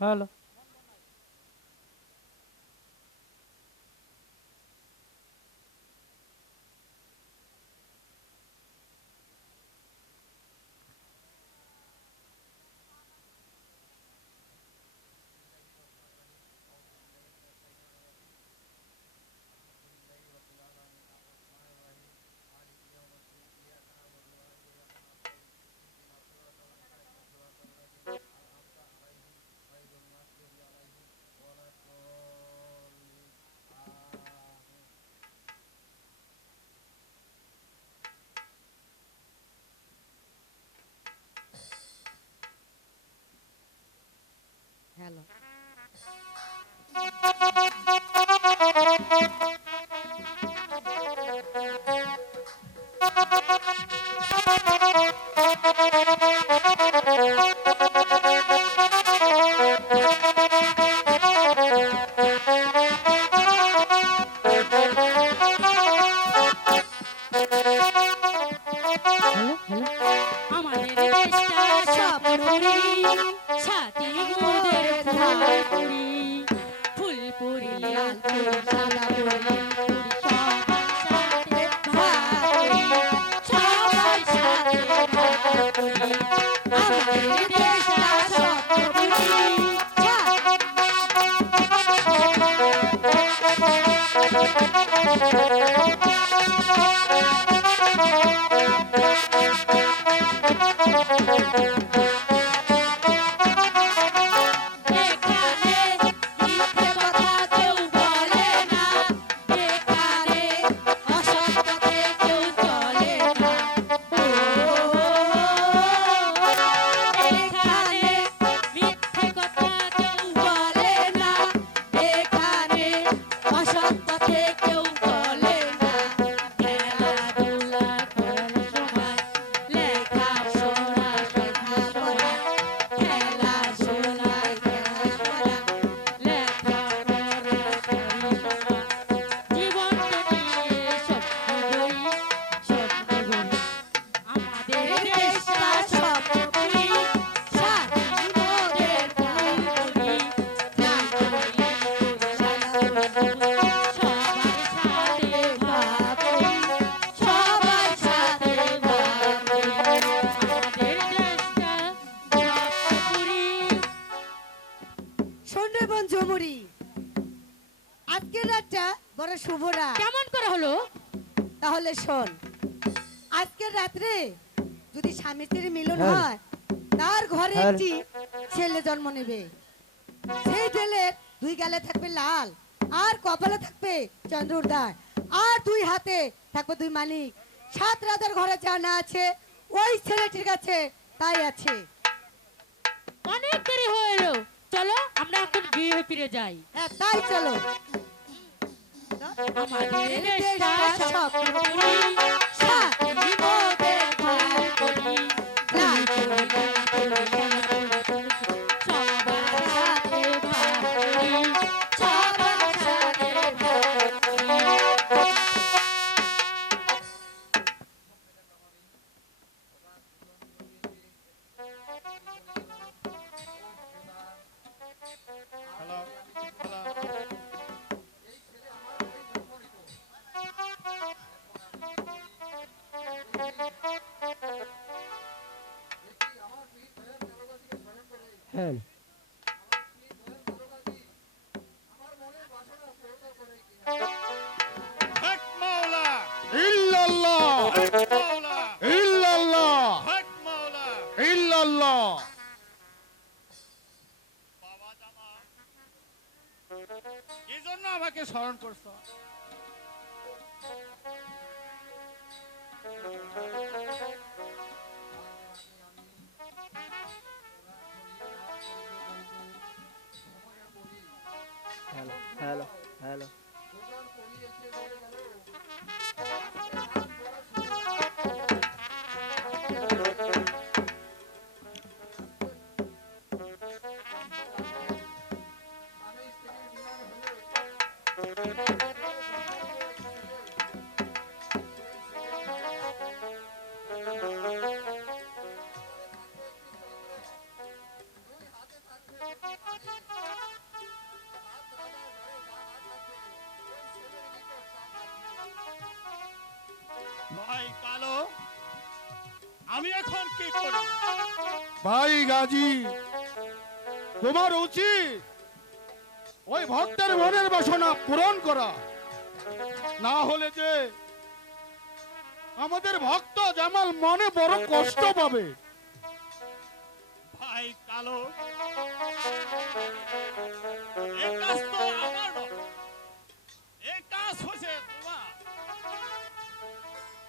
Hello. Hello. Hello hello. আমাদের দেশটা স্বপ্নপুরি সাথী মোদের ফুলপুরি ফুলপুরি লাল পুরি সাদা পুরি পুরি সবার সাথে ভাগ করি সবার সাথে ভাগ করি আমাদের দেশটা স্বপ্নপুরি এখানে মিথ্যে কথা কেউ বলে না এখানে অসৎ পথে কেউ চলে না ও এখানে মিথ্যে কথা কেউ বলে না এখানে অসৎ পথে কেউ চলে না খেলাধুলা করার সময় লেখাপড়া শেখার সময় খেলাধুলা খেলার সময় লেখাপড়া করি সময় জীবনটা নিয়ে স্বপ্ন গড়ি স্বপ্ন গড়ি আমাদের দেশটা স্বপ্নপুরি স্বাধীন মোদের ফুলপুরি লাল পুরি পুরি সাদা পুরি সবার সাথে ভাগ করি সবার সাথে ভাগ করি আমাদের দেশটা স্বপ্নপুরি। শোন রে বোন ঝুমুরি, আজকের রাতটা বড় শুভ রাত। কেমন করে হলো? তাহলে শোন, আজকের রাত্রে যদি স্বামী স্ত্রীর মিলন হ্যাঁ। হয়, তার ঘরে হ্যাঁ। একটি ছেলে জন্ম নেবে। সেই ছেলের দুই গালে থাকবে লাল, আর কপালে থাকবে চন্দ্রুর দাগ, আর দুই হাতে থাকবে দুই মানিক। সাত রাজার ঘরে যা না আছে, ওই ছেলেটির কাছে তাই আছে। অনেক দেরি হয়ে এলো, চলো আমরা এখন গৃহে ফিরে যাই। হ্যাঁ, তাই চলো। আমাদের দেশটা স্বপ্নপুরি স্বাধীন মোদের ফুলপুরি লাল পুরি লাল পুরি সাদা পুরি সবার সাথে ভাগ করি সবার সাথে ভাগ করি হ্যালো। হক মাওলা ইল্লাল্লাহ হক মাওলা ইল্লাল্লাহ হক মাওলা ইল্লাল্লাহ। বাবা জামা কি জন্য আমাকে স্মরণ করছো? Hello hello hello. আমি এখন কি করি? ভাই গাজী, তোমার উচিত ওই ভক্তের মনের বাসনা পূরণ করা, না হলে যে আমাদের ভক্ত জামাল মনে বড় কষ্ট পাবে। ভাই কালো, এই কাজ তো আমার নয়, এই কাজ হচ্ছে তোমার।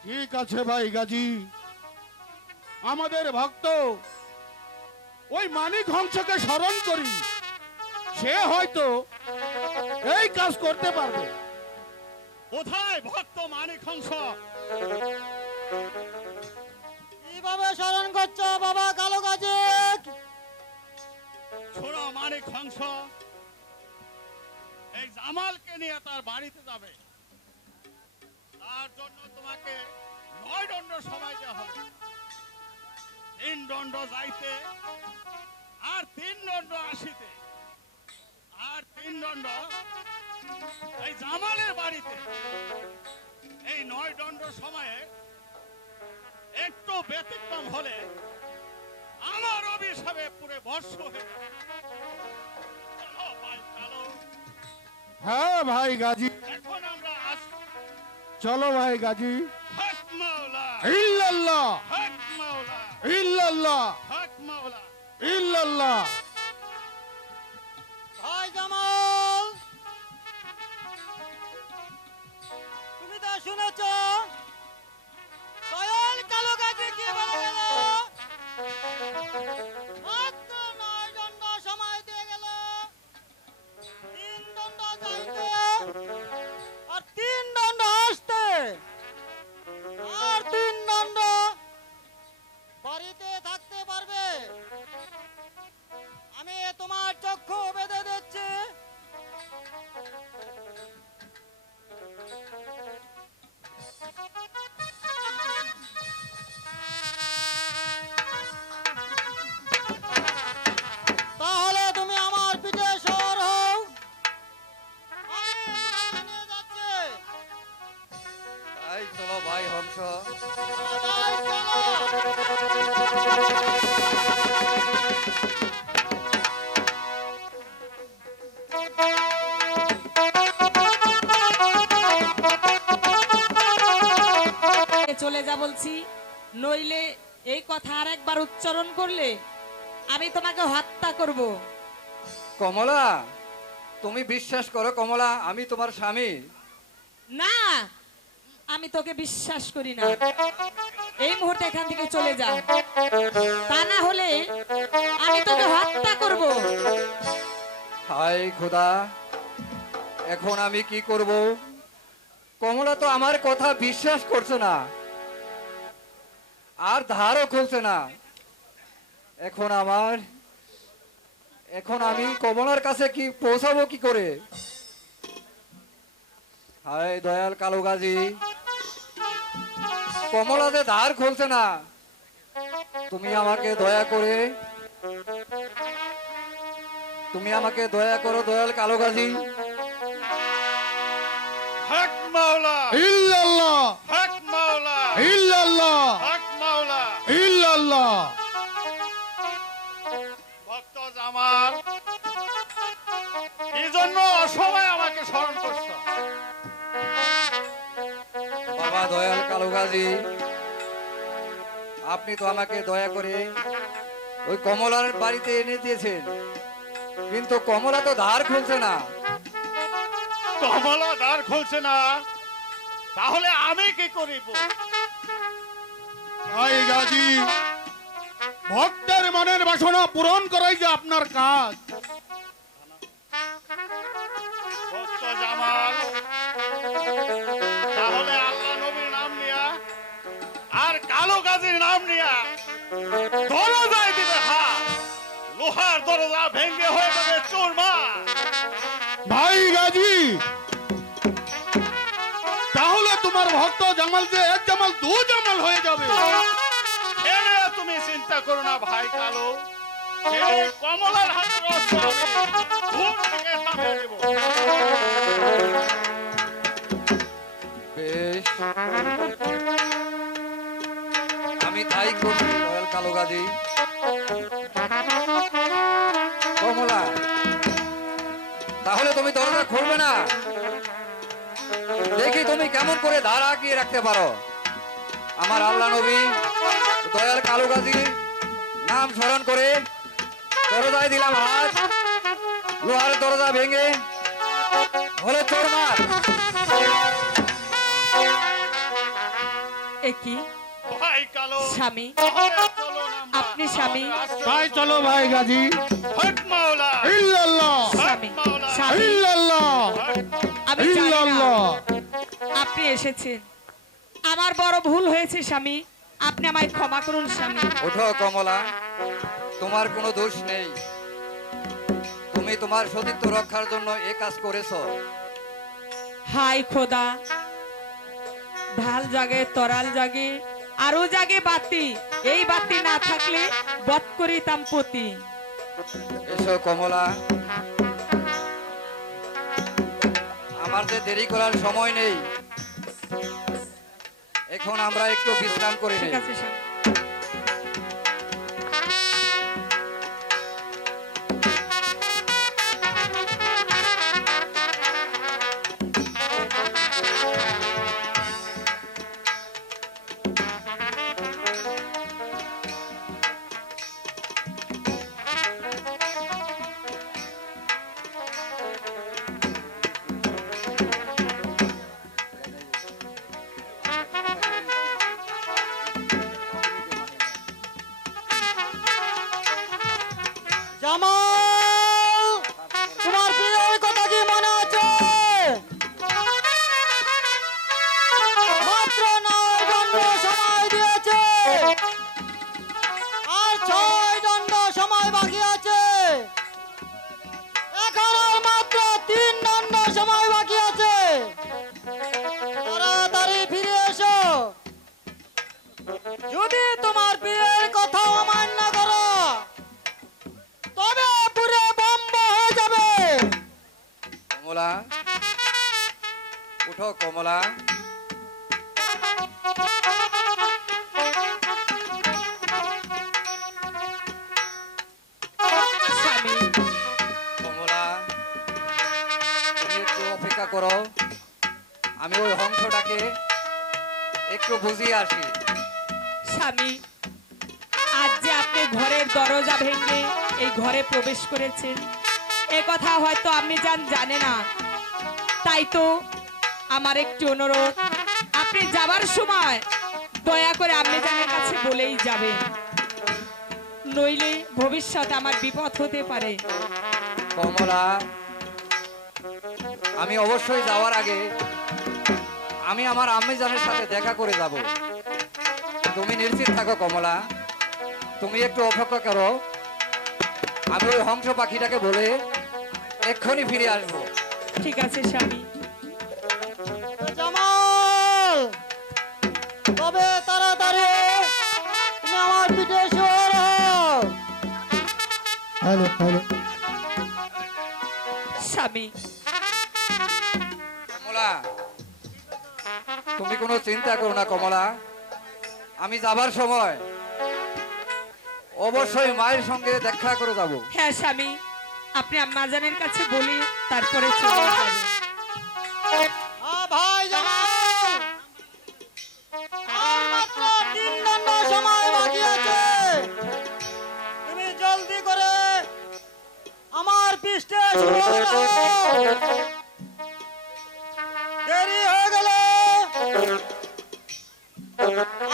ঠিক আছে ভাই গাজী, আমাদের ভক্ত ওই মানিক হংসকে স্মরণ করি, সে হয়তো এই কাজ করতে পারবে। কোথায় ভক্ত মানিক হংস? কিভাবে স্মরণ করছো বাবা কালো গাজী? ছোড়া মানিক হংস এই জামালকে নিয়ে তার বাড়িতে যাবে। তার জন্য তোমাকে 9 দণ্ড সময় দেওয়া হবে। 3 দণ্ড যাইতে, আর 3 দণ্ড আসিতে, আর 3 দণ্ড এই জামালের বাড়িতে। এই 9 দণ্ড সময়ে একটু ব্যতিক্রম হলে আমার অভিশাপে পুরে বর্ষ হয়ে যাবে। চলো ভাই চলো, হ্যাঁ ভাই গাজী, এখন আমরা আসি। চলো ভাই গাজী। হক মাওলা, ইল্লাল্লাহ হক মাওলা, ইল্লাল্লাহ হক মাওলা। ইল্লাল্লাহ। ভাই জামাল, তুমি তা শুনেছ দয়াল কালো গাজী কি বলে গেল? মাত্র 9 দণ্ড সময় দিয়ে গেল। 3 দণ্ড যাইতে, আর 3 দণ্ড আসতে, আর 3 দণ্ড বাড়িতে থাকতে পারবে। আমি তোমার চক্ষু বেঁধে দিচ্ছি। তাহলে তুমি আমার পিঠে সওয়ার হও, আমি তোমাকে নিয়ে যাচ্ছি। তাই চলো ভাই হংস। তাই চলো। চলে যা বলছি, নইলে এই কথা আর একবার উচ্চারণ করলে আমি তোমাকে হত্যা করব। কমলা, তুমি বিশ্বাস করো কমলা, আমি তোমার স্বামী। না, আমি তোকে বিশ্বাস করি না। এই মুহূর্তে এখান থেকে চলে যা, তা না হলে আমি তোকে হত্যা করব। হায় খোদা, এখন আমি কি করব? কমলা তো আমার কথা বিশ্বাস করছে না, আর ধারও খুলছে না। এখন আমি কমলার কাছে কি পৌঁছাবো কি করে? হায় দয়াল কালো গাজী, কমলা যে ধার খুলছে না, তুমি আমাকে দয়া করো দয়াল কালো গাজী। হক মাওলা, ইল্লাল্লাহ হক মাওলা, ইল্লাল্লাহ হক মাওলা। ইল্লাল্লাহ। ভক্ত জামাল, এই জন্য অসময় আমাকে স্মরণ করছো। বাবা দয়াল কালো গাজী, আপনি তো আমাকে দয়া করে ওই কমলার বাড়িতে এনে দিয়েছেন, কিন্তু কমলা তো ধার খুলছে না। কমলা দ্বার খুলছে না, তাহলে আমি কি করিব? ভাই গাজী, ভক্তের মনের বাসনা পূরণ করাই যে আপনার কাজ। ভক্ত জামাল, তাহলে আল্লাহ নবীর নাম নিয়া আর কালো গাজীর নাম নিয়া দরজায় দিবে হাত। লোহার দরজা ভেঙে হয়ে যাবে চুরমার। ভাই গাজী, তাহলে তোমার ভক্ত জামাল যে এক জামাল দু জামাল হয়ে যাবে। এনে তুমি চিন্তা করো না ভাই কালো, এই কমলার হাতের অস্ত্র আমি দূর থেকে থামিয়ে দেব। বেশ, আমি তাই করছি রয়্যাল কালো গাজী। কমলা, তাহলে তুমি দরজা খুলবে না? দেখি তুমি কেমন করে ধার আঁকিয়ে রাখতে পারো। আমার আল্লাহ নবী দয়াল কালো গাজী নাম স্মরণ করে দরজায় দিলাম হাত, লোহার দরজা ভেঙে হলো চোরমার। এ কি ভাই কালো স্বামী? চলো না আপনি স্বামী? তাই চলো ভাই গাজী। হক মাওলা ইল্লাল্লাহ স্বামী মাওলা। স্বামী ইল্লাল্লাহ আমি জানি না ইল্লাল্লাহ। আপনি এসেছেন, আমার বড় ভুল হয়েছে স্বামী, আপনি আমায় ক্ষমা করুন স্বামী। ওঠো কমলা, তোমার কোনো দোষ নেই। তুমি তোমার সতীত্ব রক্ষার জন্য এ কাজ করেছো। হাই খোদা, ঢাল জাগে তরাল জাগে আরো জাগে বাতি, এই বাতি না থাকলে বধ করিতাম পতি। এসো কমলা, আমার যে দেরি করার সময় নেই, এখন আমরা একটু বিশ্রাম করে ঠিক নেই। আছে স্বামী। জামাল, তোমার প্রিয়ের কথা কি মনে আছে? মাত্র 9 দণ্ড সময় দিয়েছে, আর 6 দণ্ড সময় বাকি আছে। এখন আর মাত্র 3 দণ্ড সময় বাকি আছে। তাড়াতাড়ি ফিরে এসো। যদি তোমার প্রিয়ের কথা অমান্য করো, তবে পুরো বম্ব হয়ে যাবে। কমলা, উঠো কমলা। স্বামী কমলা, তুমি একটু অপেক্ষা করো, আমি ওই হংসটাকে একটু বুঝিয়ে আসি। স্বামী, আজ যে আপনি ঘরের দরজা ভেঙে এই ঘরে প্রবেশ করেছেন, এ কথা হয়তো আপনি জানে না। তাই তো আমার একটি অনুরোধ, আপনি যাবার সময় দয়া করে আপনি জানের কাছে বলেই যাবেন, নইলে ভবিষ্যতে আমার বিপদ হতে পারে। কমলা, আমি অবশ্যই যাওয়ার আগে আমি আমার আম্মিজানের সাথে দেখা করে যাব। তুমি নিশ্চিত থাকো কমলা, তুমি একটু অপেক্ষা করো, আমি ওই হংস পাখিটাকে বলে এক্ষুনি ফিরে আসবো। ঠিক আছে স্বামী। জামাল, তবে তাড়াতাড়ি তুমি আমার পিঠে সওয়ার হও। Hello hello. স্বামী কমলা, তুমি কোনো চিন্তা করো না কমলা, আমি যাবার সময় অবশ্যই মায়ের সঙ্গে দেখা করে যাব। হ্যাঁ স্বামী, আপনি আম্মাজানের কাছে বলি তারপরে চলে যাবেন। ভাই জামাল, আর মাত্র 3 দণ্ড সময় বাকি আছে। তুমি জলদি করে আমার পৃষ্ঠে সওয়ার হও। দেরি হয়ে গেলে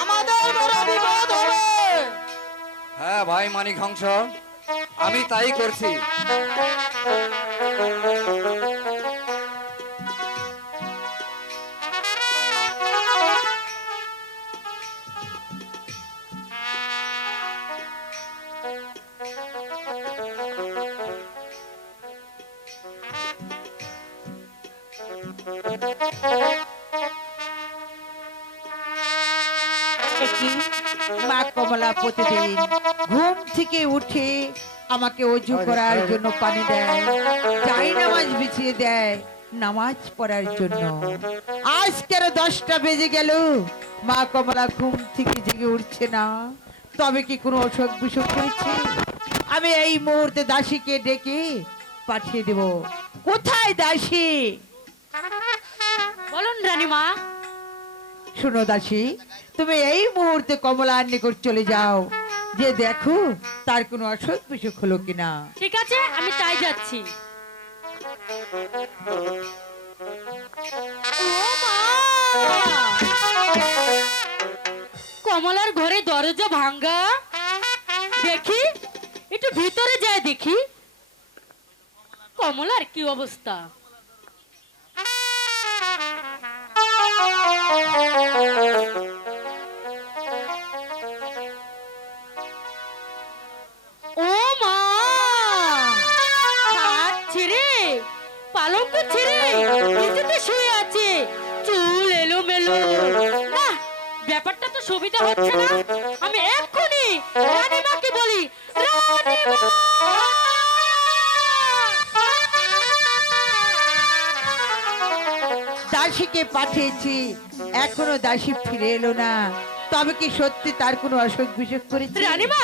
আমাদের বড় বিপদ হবে। হ্যাঁ ভাই মানিক হংস, আমি তাই করছি। কি মা কমলা প্রতিদিন ঘুম থেকে উঠে আমাকে অজু করার জন্য পানি দেয়, চাই নামাজ বিছিয়ে দেয় নামাজ পড়ার জন্য। আজকের 10টা বেজে গেল, মা কমলা ঘুম থেকে জেগে উঠছে না, তবে কি কোনো অসুখ বিসুখ করেছে? আমি এই মুহূর্তে দাসীকে ডেকে পাঠিয়ে দেব। কোথায় দাসী? বলুন রানীমা। শুনো দাসী, তুমি এই মুহূর্তে কমলার নিকট চলে যাও, যে দেখো তার কোনো অসুখ বিসুখ হলো কিনা। ঠিক আছে, আমি তাই যাচ্ছি। ও মা! কমলার ঘরে দরজা ভাঙ্গা, দেখি একটু ভিতরে যায় দেখি কমলার কি অবস্থা। ও মা! খাট ছেড়ে, পালঙ্ক ছেড়ে নিচেতে শুয়ে আছে, চুল এলোমেলো। না, ব্যাপারটা তো সুবিধা হচ্ছে না। আমি এক্ষুনি রানীমাকে বলি, রানীমা! দাসীকে পাঠিয়েছি, এখনো দাসী ফিরে এলো না, তবে কি সত্যি তার কোনো অসুখ বিসুখ করেছে? রানীমা!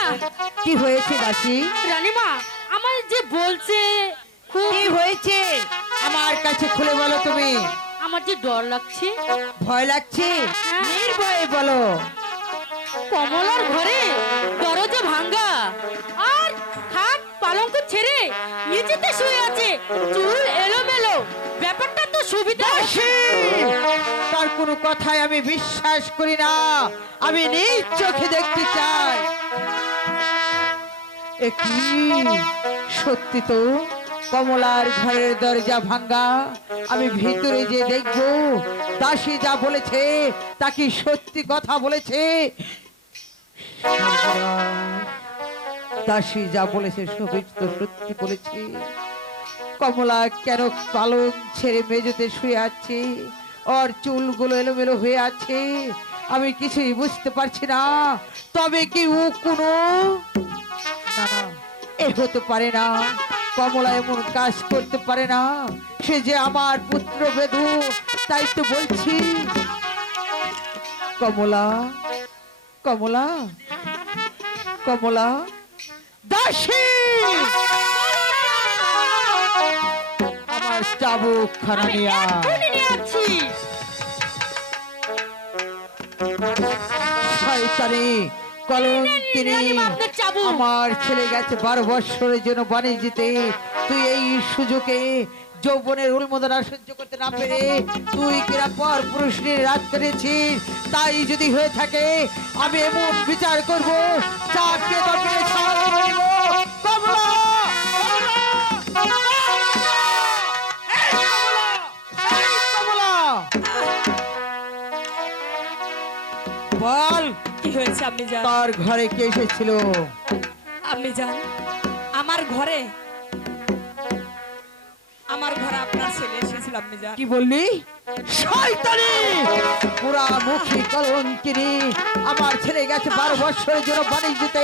কি হয়েছে দাসী? রানীমা, আমার যে বলছে খুব, কি হয়েছে আমার কাছে খুলে বলো তুমি। আমার যে ডর লাগছে। ভয় লাগছে? হ্যাঁ। নির্ভয়ে বলো। কমলার ঘরে দরজা ভাঙ্গা, আর খাট পালঙ্ক ছেড়ে নিচেতে শুয়ে আছে, চুল এলোমেলো। ব্যাপারটা তো সুবিধা হচ্ছে। তার কোনো কথাই আমি বিশ্বাস করি না, আমি নিজ চোখে দেখতে চাই। এ কি সত্যি তো কমলার ঘরের দরজা ভাঙ্গা? আমি ভিতরে যে দেখবো দাসী যা বলেছে তা কি সত্যি কথা বলেছে? দাসী যা বলেছে সবই তো সত্যি বলেছে। কমলা কেন পালং ছেড়ে মেঝেতে শুয়ে আছে, ওর চুলগুলো এলোমেলো হয়ে আছে, আমি কিছুই বুঝতে পারছি না। তবে কি ও কোনো, না না, এ হতে পারে না। কমলা এমন কাজ করতে পারে না, সে যে আমার পুত্রবধূ, তাই তো বলছি। কমলা, কমলা, কমলা, দাসী! আমার চাবুক খানা আমি নিয়া। এক্ষুনি নিয়ে আসছি। শয়তানি কলঙ্কিনী, রানীমা, আপনার চাবুক। আমার ছেলে গেছে 12 বৎসরের জন্য বাণিজ্যতে, তুই এই সুযোগে যৌবনের উন্মোদনা সহ্য করতে না পেরে তুই কিরা পর পুরুষ নিয়ে রাত করেছিস। তাই যদি হয়ে থাকে আমি এমন বিচার করব, চারটে দরকারে ছাড় করে দেব। কমলা! কমলা! বল, কি হয়েছে আপনি যান? তার ঘরে কে এসেছিল? আপনি যান আমার ঘরে, আমার ঘরে আপনার ছেলে এসেছিল। আপনি যান। কি বললি? শয়তানি পুরা মুখী কলঙ্কিনী, আমার ছেলে গেছে 12 বৎসরের জন্য বাণিজ্যতে।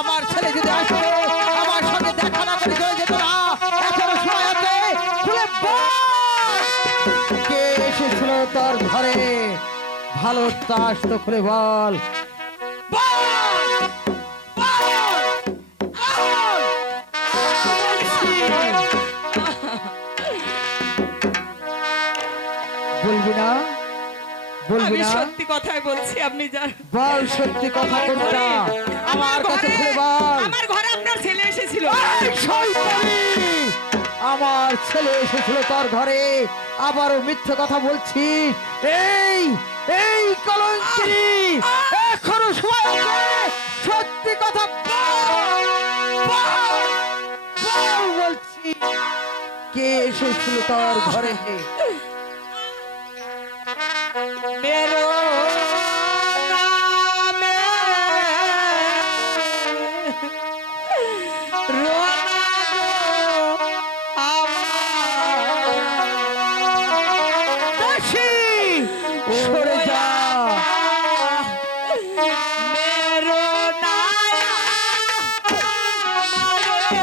আমার ছেলে যদি আসতো আমার সঙ্গে দেখা না করে চলে যেত না। এখনো সময় আছে, খুলে বল কে এসেছিল তোর ঘরে। ভালো তাস তো খুলে বল। বল! বল! বল! বলবি না? বলবি আমি না? সত্যি কথাই বলছি। আপনি যান। বল সত্যি কথা কোনটা, আমার কাছে খুলে বল। আমার ঘরে আপনার ছেলে এসেছিল। এই শয়তানি! আমার ছেলে এসেছিল তোর ঘরে, আবারও মিথ্যে কথা বলছিস। এই এই কলঙ্কিনী, এখনো সময় আছে, সত্যি কথা বল। বল! বল বলছি, কে এসেছিল তোর ঘরে? मेरो नामे रोना गो দাসী, সরে যা। मेरो नाया मारे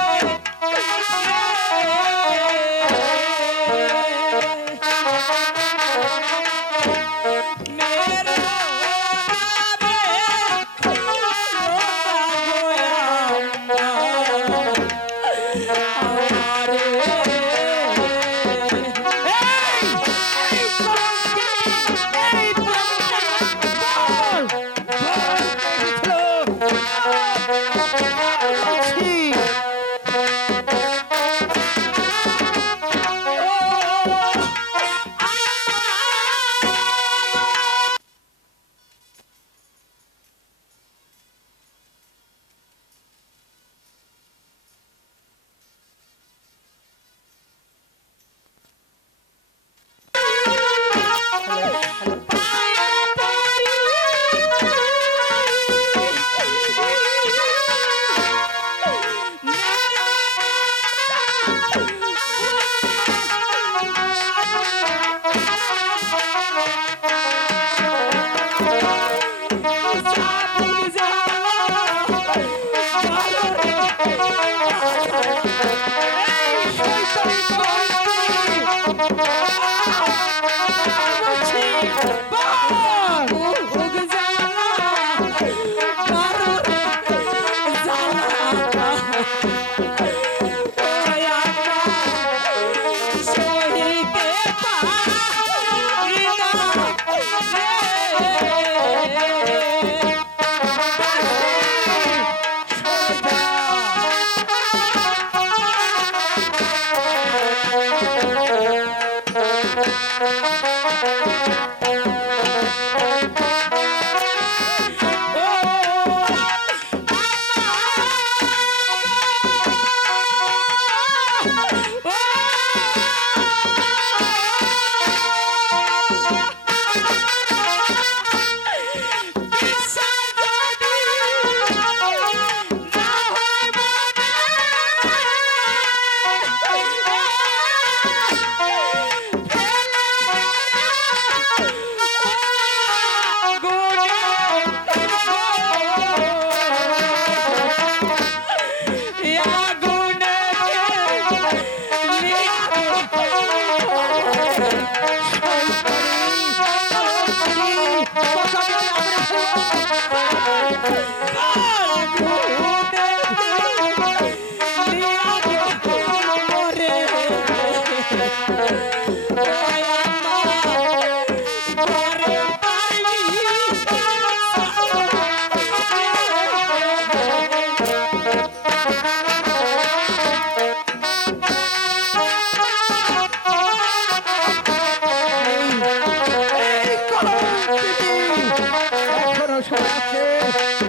এখনো সময় আছে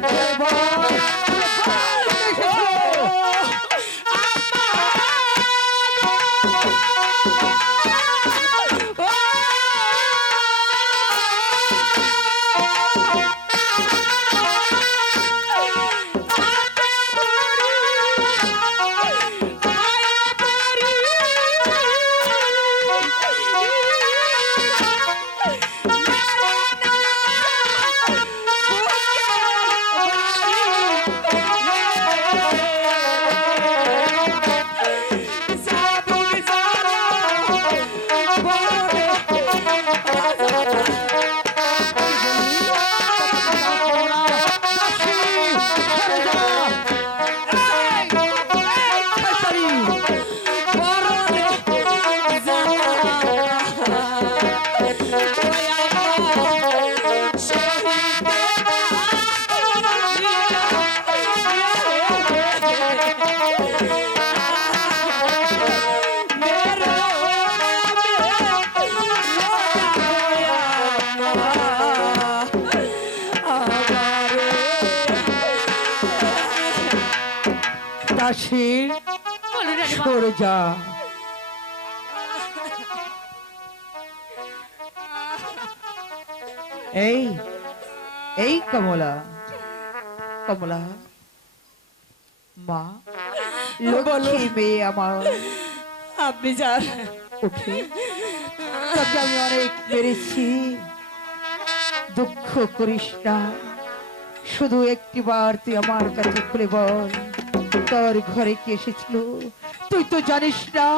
বল, বল, এসেছো। দাসী বলো রানীমা। সরে যা। এই এই কমলা, কমলা মা, লক্ষ্মী মেয়ে আমার, আপনি যান। উঠে তোকে আমি অনেক মেরেছি, দুঃখ করিস না। শুধু একটিবার তুই আমার কাছে খুলে বল, তোর ঘরে কি এসেছিল? তুই তো জানিস না,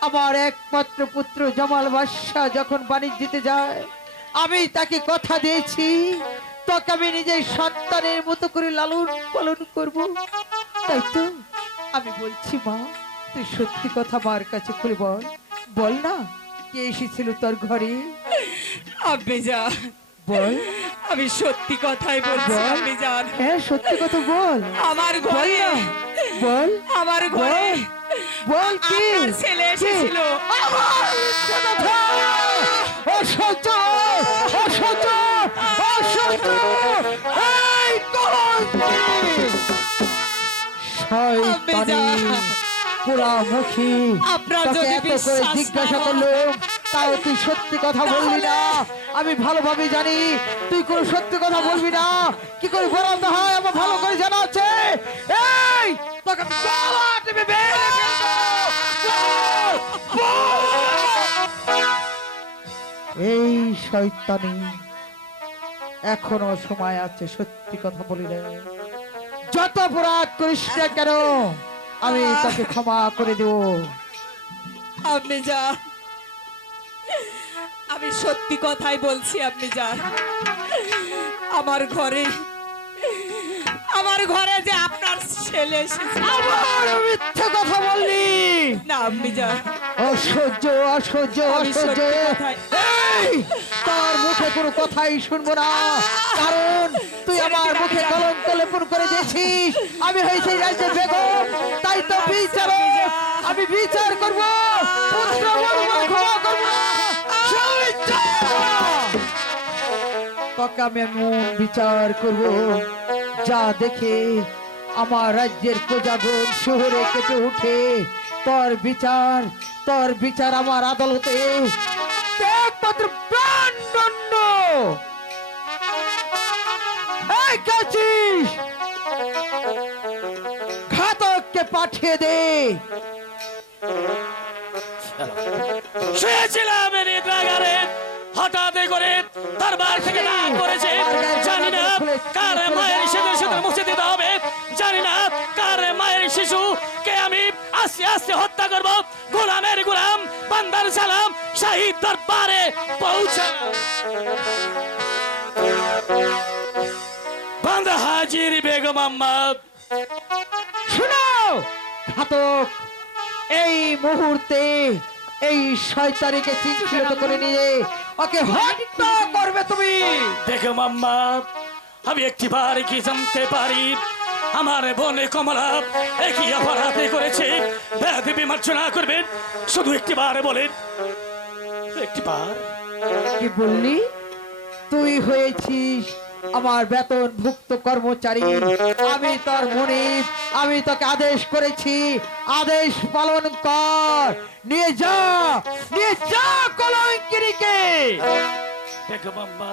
আমার একমাত্র পুত্র জামাল বাদশাহ যখন বাণিজ্যতে যায়, আমি তাকে কথা দিয়েছি তোকে আমি নিজের সন্তানের মতো করে লালন পালন করব। তাই তো আমি বলছি মা, তুই সত্যি কথা মার কাছে খুলে বল, বল না কে এসেছিল তোর ঘরে? আপনি যান, বল। আমি সত্যি কথাই বলছি। বল। আপনি যান। হ্যাঁ সত্যি কথা বল, আমার বল ঘরে, না, বল, আমার ঘরে বল কি আপনার ছেলে এসেছিল। অসহ্য, অসহ্য, অসহ্য, এই কলঙ্কি! শয়তানি পোড়ামুখী, আপনার তোকে যদি এত করে বিশ্বাস না জিজ্ঞাসা হয়, করলো তাও তুই সত্যি কথা বলবি না। আমি ভালোভাবে জানি তুই কোনো সত্যি কথা বলবি না। কি করে বলাতে হয় আমার ভালো করে জানা আছে। এই তোকে আমি গলা টিপে মেরে ফেলবো। বল, বল। এই শয়তানি, এখনো সময় আছে, সত্যি কথা বলি রে। যত অপরাধ করিস না কেন আমি তাকে ক্ষমা করে দেব। আপনি যান, আমি সত্যি কথাই বলছি। আপনি যান। আমার ঘরে, আমার ঘরে যে আপনার ছেলে এসেছে। আবার মিথ্যে কথা বললি। না আপনি যান। অসহ্য, অসহ্য, আমি অসহ্য। সত্যি কথাই- এই, তার মুখে কোনো কথাই শুনবো না, কারণ তুই আমার মুখে কলঙ্ক লেপন করে দিয়েছিস। আমি হয়েছি রাজ্যের বেগম, তাই তো বিচার আমি বিচার করবো। পুত্র বলবো, ক্ষমা করবো না। শয়তান! ওকে আমি এমন বিচার করব যা দেখে আমার রাজ্যের প্রজাগণ শহরে কেঁপে উঠে। তোর বিচার আমার আদালতে একমাত্র প্রাণদণ্ড। এই কাছিস, ঘাতককে পাঠিয়ে দে। শুয়েছিলাম নিদ্রাগারে, হঠাৎ করে দরবার থেকে ডাক করেছে। জানি না কার মায়ের শিশুর সাথে মুছে দিতে হবে, জানি না কার মায়ের শিশুকে আমি আস্তে আস্তে হত্যা করব। গোলামের গোলাম, বান্দার সালাম, শাহিদ দরবারে পৌঁছা। বান্দা হাজির বেগম আম্মা। শুনো ঘাতক, এই মুহূর্তে এই শয়তানিকে চিহ্নিত করে নিয়ে ওকে হত্যা করবে তুমি। বেগম আম্মা, আমি একটিবার কি জানতে পারি আমার বোনে কমলা একই অপরাধে করেছে? ব্যাধি বিমার্জনা করবেন, শুধু একটিবার বলেন, একটিবার। কি বললি? তুই হয়েছিস আমার বেতনভুক্ত কর্মচারী, আমি তোর মনিব। আমি তোকে আদেশ করেছি, আদেশ পালন কর। নিয়ে যা কলঙ্কিনীকে। বেগম আম্মা,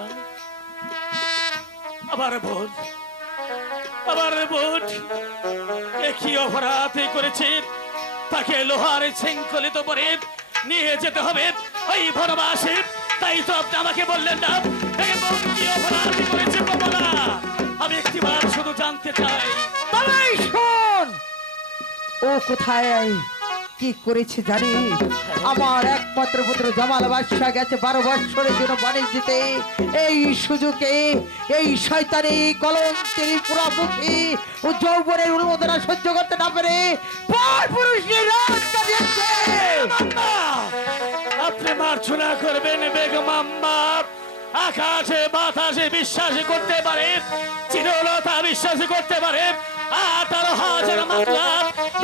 আমার বোন একই অপরাধে করেছে, তাকে লোহার শৃঙ্খলিত করে নিয়ে যেতে হবে ওই বনবাসে। তাই তো আপনি আমাকে বললেন না বেগম কি অপরাধ করেছে কমলা? আমি একটিবার শুধু জানতে চাই। তবে শোন, ও কোথায় কি করেছে জানিস? আমার একমাত্র পুত্র জামাল বাদশা গেছে 12 বৎসরের জন্য বাণিজ্যতে। এই সুযোগে এই শয়তানি কলঙ্কিনী পুরামুখী ও যৌবনের উন্মোদনা সহ্য করতে না পেরে পরপুরুষ নিরাজ দিয়েছে। আপনি মার্জনা করবেন বেগম আম্মা। আকাশে বাতাসে বিশ্বাস করতে পারে, চিরলতা বিশ্বাস করতে পারে, 18,000 মাত্রা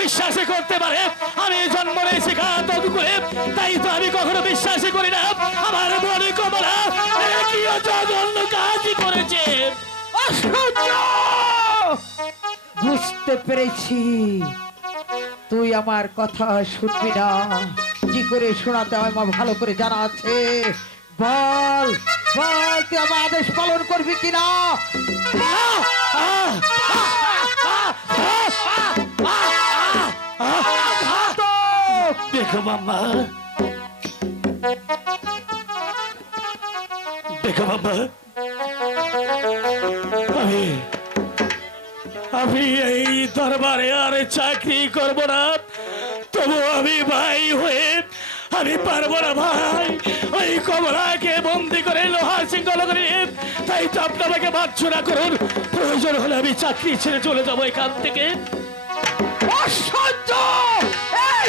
বিশ্বাস করতে পারে। আমি জন্ম নিয়েছি ঘাতক করে, তাই তো আমি কখনো বিশ্বাস করি না আমার বোনে কমলা কি জঘন্য কাজ করেছে। অসহ্য! বুঝতে পেরেছি তুই আমার কথা শুনবি না। কি করে শোনাতে হয় আমার ভালো করে জানা আছে। বল তুই আমার আদেশ পালন করবি কিনা? বেগম আম্মা, আমি এই দরবারে আর চাকরি করব না। তবু আমি ভাই হয়ে আমি পারবো না ভাই ওই কমলাকে বন্দি করে লোহার শৃঙ্খলা করে। তাই তো আপনি আমাকে মার্জনা করুন, প্রয়োজন হলে আমি চাকরি ছেড়ে চলে যাবো এখান থেকে। অসহ্য! এই,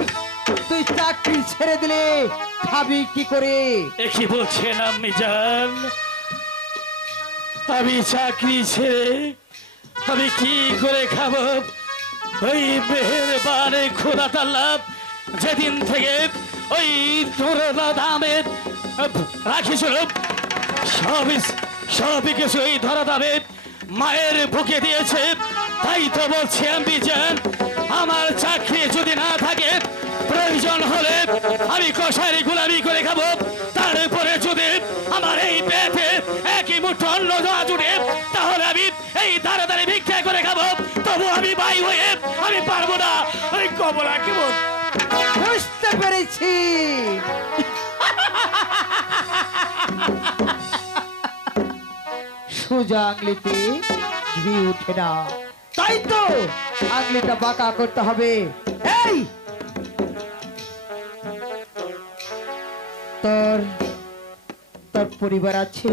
তুই চাকরি ছেড়ে দিলে খাবি কি করে? কি বলছেন আম্মি জান? আমি চাকরি ছেড়ে আমি কি করে খাবো? ওই মেহেরবানে খোদা তাআলা যেদিন থেকে ওই দামের রাখিছিল সবই কিছু এই ধরা দামে মায়ের বুকে দিয়েছে। তাই তো বলছি আমি জান, আমার চাকরি যদি না থাকে প্রয়োজন হলে আমি কষারি গোলামি করে খাবো। তারপরে যদি আমার এই পেটে একই মুঠো অন্ন দেওয়া জুড়ে, তাহলে আমি এই ধারে ধারে ভিক্ষা করে খাবো। তবু আমি ভাই হয়ে আমি পারবো না ওই কমলা কি বল। বুঝতে পেরেছি। সোজা আঙুলিতে ঘি উঠে না, তাই তো আঙুলিটা বাঁকা করতে হবে। এই তোর পরিবার আছে?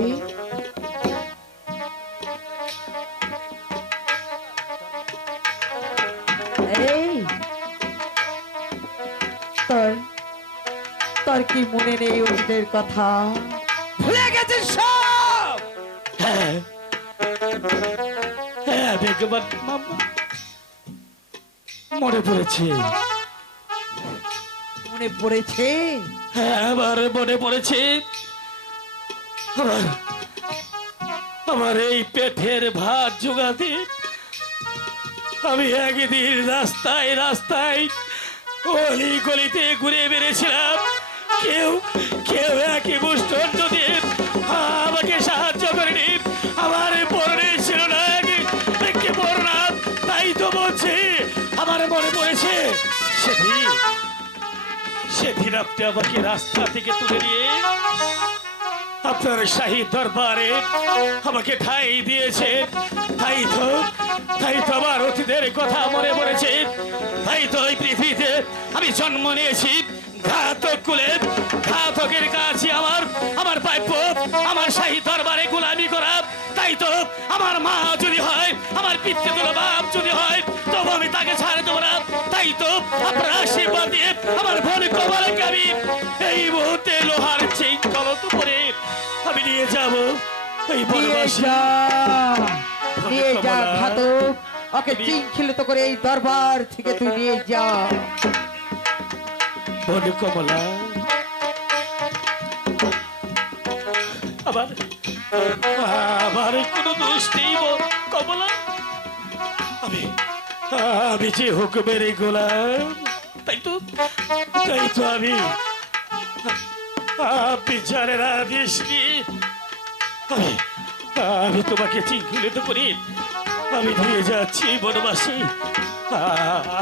এই তোর কি মনে নেই ওদের কথা? ভুলে গেছিস সব? হ্যাঁ বেগম আম্মা, মনে পড়েছে। মনে পড়েছে? হ্যাঁ, আবার মনে পড়েছে। আমার এই পেটের ভাত জোগাতে আমি একদিন রাস্তায় রাস্তায় অলি গলিতে ঘুরে বেড়েছিলাম। কেউ কেউ একই মুষ্টন্ন দিয়ে আমাকে সাহায্য করেনি। আমার পরনে ছিল না একটি পরনা, তাই তো বলছি আমার মনে পড়েছে সেদিন আপনি আমাকে রাস্তা থেকে তুলে নিয়ে আপনার শাহী দরবারে আমাকে ঠাঁই দিয়েছে। তাই তো আমার অতীতের কথা মনে পড়েছে। তাই তো এই পৃথিবীতে আমি জন্ম নিয়েছি ঘাতক কুলে। ঘাতকের কাছে আমার প্রাপ্য আমার শাহী দরবারে গোলামি করা। তাই তো আমার মা যদি হয়, আমার পিতৃতুল্য বাপ যদি হয়, তবু আমি তাকে ছাড়ে দেবো না। তাই তো আপনার আশীর্বাদ দিয়ে আমার বোন কমলাকে আমি এই মুহূর্তে লোহার শৃঙ্খল উপরে আমি নিয়ে যাব এই বনবাসী। নিয়ে যা ঘাতক, ওকে শৃঙ্খলিত করে এই দরবার থেকে তুই নিয়ে যা। বোন কমলা, আমার কোনো দোষ নেই বোন কমলা। আমি যে হুকুমের গোলাম, তাই তো আমি বিচারের আদেশ নিয়ে আমি তোমাকে শৃঙ্খলিত করি আমি নিয়ে যাচ্ছি বনবাসী।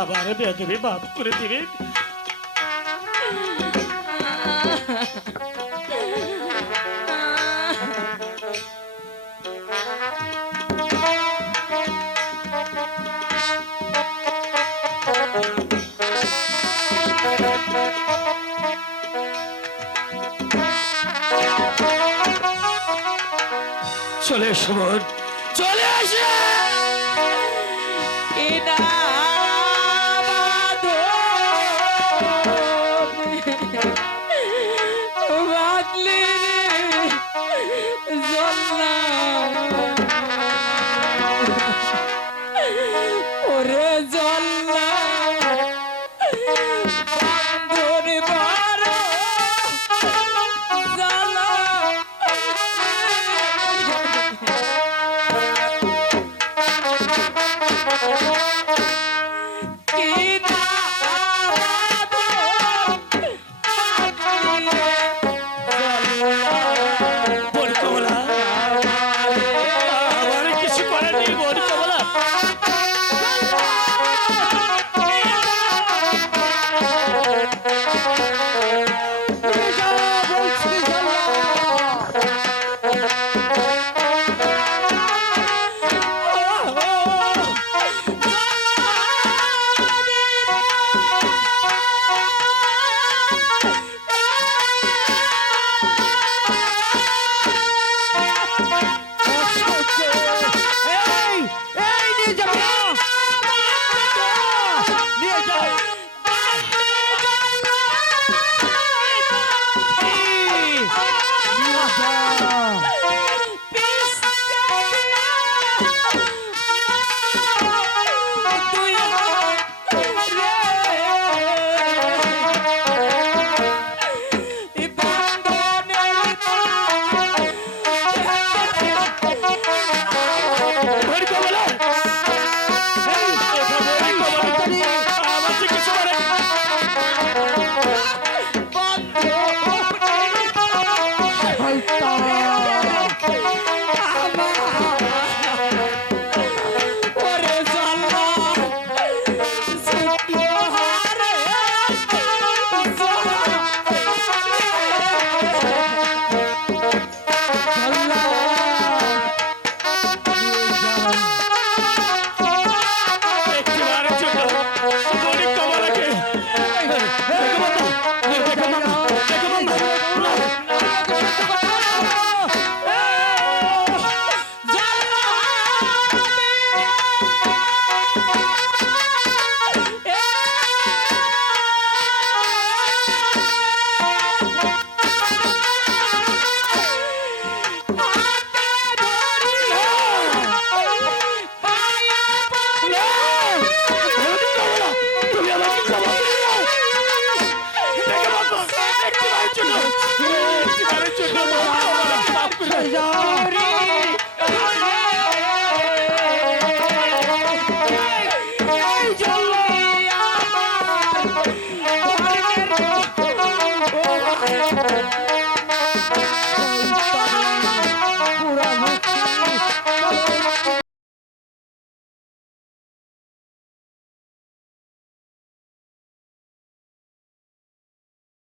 আমার বেদবি মাফ করে দিবেন। চলে এসো বোন, চলে আসে। ওরে জল্লা বান্ধরে বারো জ্বালা কি না বোন কমলা, আমার কিছু করার নেই বোন কমলা। হে